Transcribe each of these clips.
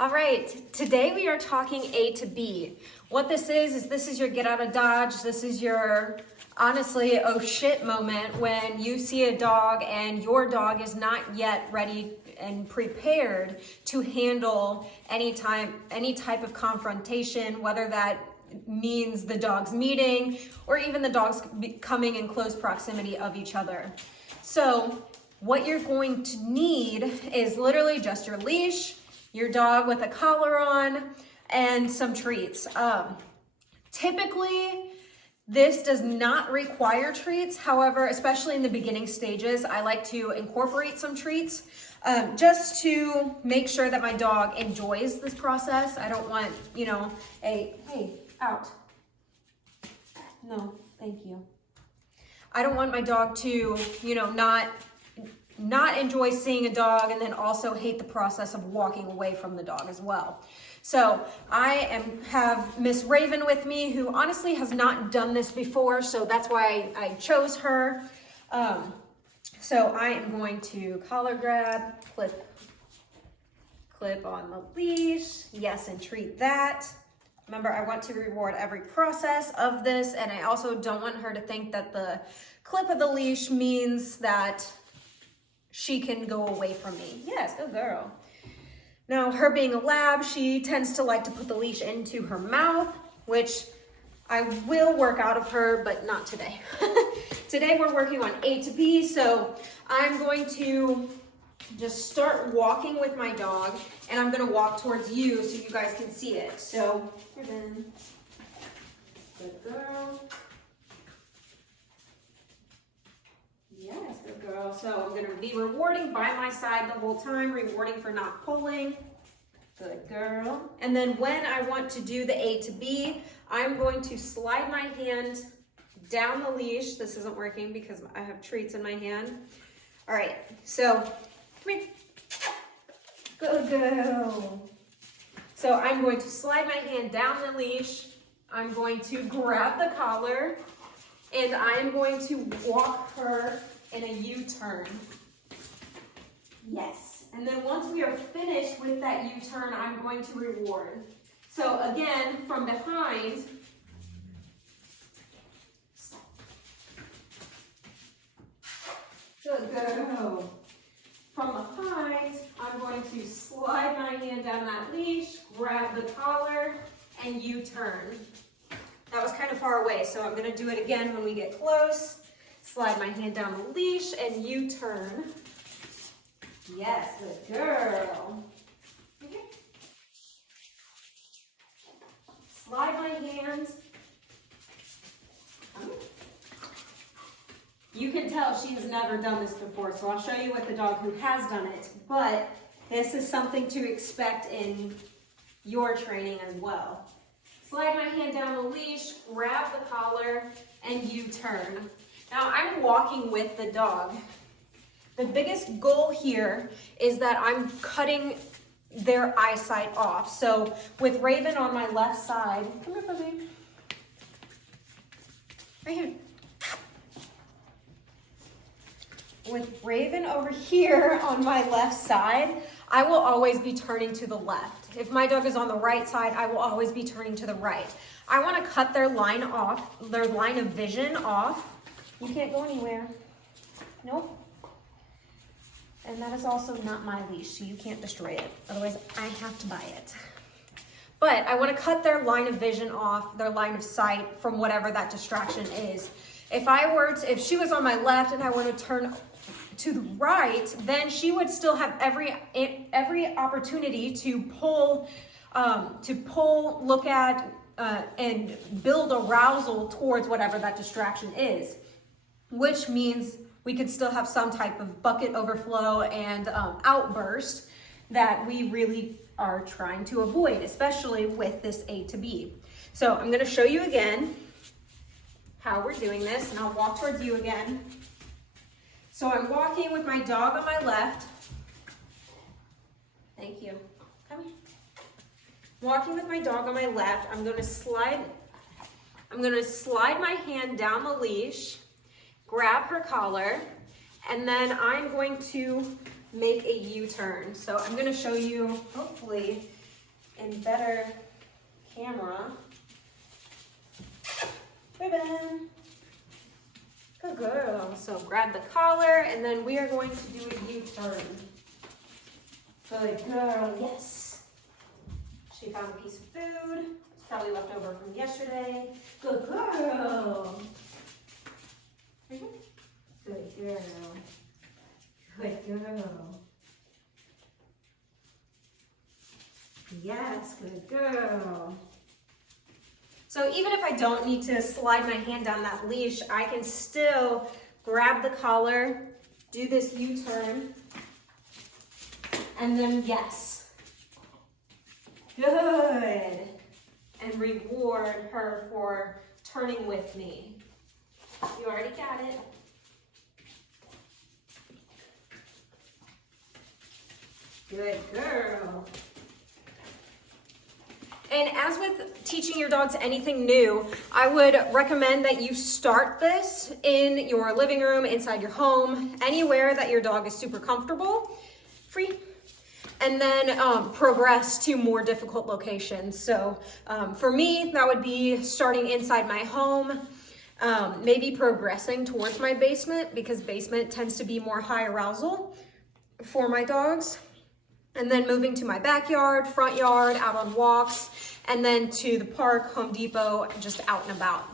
All right, today we are talking A to B. What this is this is your get out of Dodge. This is your, honestly, oh shit moment when you see a dog and your dog is not yet ready and prepared to handle any type of confrontation, whether that means the dogs meeting or even the dogs coming in close proximity of each other. So what you're going to need is literally just your leash, your dog with a collar on, and some treats. Typically, this does not require treats. However, especially in the beginning stages, I like to incorporate some treats just to make sure that my dog enjoys this process. I don't want, hey, out. No, thank you. I don't want my dog to, not enjoy seeing a dog and then also hate the process of walking away from the dog as well. So I have Miss Raven with me, who honestly has not done this before, so that's why I chose her. So I am going to collar grab, clip on the leash, yes, and treat that. Remember, I want to reward every process of this, and I also don't want her to think that the clip of the leash means that she can go away from me. Yes, good girl. Now, her being a lab, she tends to like to put the leash into her mouth, which I will work out of her, but not today. Today we're working on A to B, so I'm going to just start walking with my dog, and I'm gonna walk towards you so you guys can see it. So, here then. Good girl. Yes, good girl. So I'm gonna be rewarding by my side the whole time, rewarding for not pulling. Good girl. And then when I want to do the A to B, I'm going to slide my hand down the leash. This isn't working because I have treats in my hand. All right, so come here. Good girl. So I'm going to slide my hand down the leash. I'm going to grab the collar, and I'm going to walk her in a U-turn. Yes. And then once we are finished with that U-turn, I'm going to reward. So again, from behind, good girl. From behind, I'm going to slide my hand down that leash, grab the collar, and U-turn. That was kind of far away, so I'm going to do it again when we get close. Slide my hand down the leash and U-turn. Yes, good girl. Okay. Slide my hand. You can tell she has never done this before, so I'll show you with the dog who has done it. But this is something to expect in your training as well. Slide my hand down the leash, grab the collar, and U-turn. Now I'm walking with the dog. The biggest goal here is that I'm cutting their eyesight off. So with Raven on my left side, come here, puppy. Right here. With Raven over here on my left side, I will always be turning to the left. If my dog is on the right side, I will always be turning to the right. I want to cut their line off, their line of vision off. You can't go anywhere. Nope. And that is also not my leash, so you can't destroy it. Otherwise, I have to buy it. But I want to cut their line of vision off, their line of sight from whatever that distraction is. If she was on my left and I were to turn to the right, then she would still have every opportunity to pull, look at, and build arousal towards whatever that distraction is, which means we could still have some type of bucket overflow and outburst that we really are trying to avoid, especially with this A to B. So I'm going to show you again how we're doing this, and I'll walk towards you again. So I'm walking with my dog on my left. Thank you. Come here. Walking with my dog on my left. I'm going to slide my hand down the leash, grab her collar, and then I'm going to make a U-turn. So I'm going to show you, hopefully in better camera. Ribbon. Good girl. So grab the collar, and then we are going to do a U-turn. Good girl, yes. She found a piece of food. It's probably left over from yesterday. Good girl. Good girl. Good girl. Yes, good girl. So even if I don't need to slide my hand down that leash, I can still grab the collar, do this U-turn, and then yes. Good. And reward her for turning with me. You already got it. Good girl. And as with teaching your dogs anything new, I would recommend that you start this in your living room, inside your home, anywhere that your dog is super comfortable, free, and then progress to more difficult locations. So for me, that would be starting inside my home, maybe progressing towards my basement, because basement tends to be more high arousal for my dogs. And then moving to my backyard, front yard, out on walks, and then to the park, Home Depot, just out and about.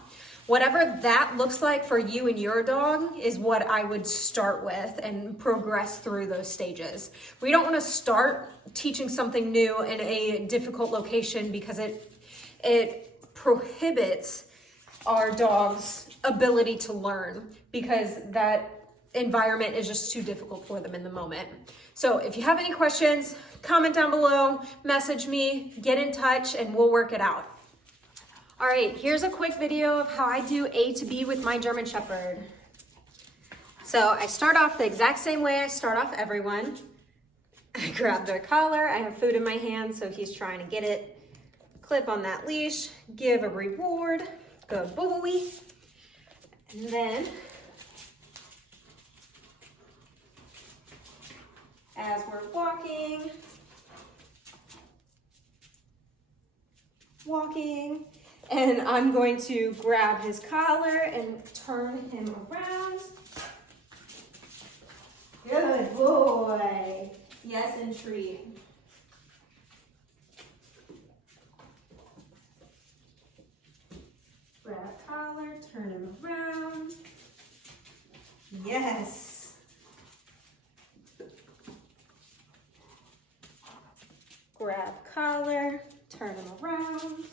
Whatever that looks like for you and your dog is what I would start with and progress through those stages. We don't want to start teaching something new in a difficult location because it prohibits our dog's ability to learn, because that environment is just too difficult for them in the moment. So if you have any questions, comment down below, message me, get in touch, and we'll work it out. All right, here's a quick video of how I do A to B with my German Shepherd. So I start off the exact same way I start off everyone. I grab their collar, I have food in my hand, so he's trying to get it. Clip on that leash, give a reward, good boy. And then, as we're walking, and I'm going to grab his collar and turn him around. Good boy. Yes, and treat. Grab collar, turn him around. Yes. Grab collar, turn him around.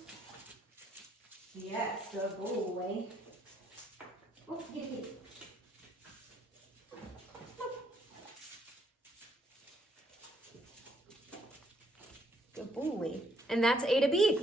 Yes, good boy. Oh, get it. Good boy. And that's A to B.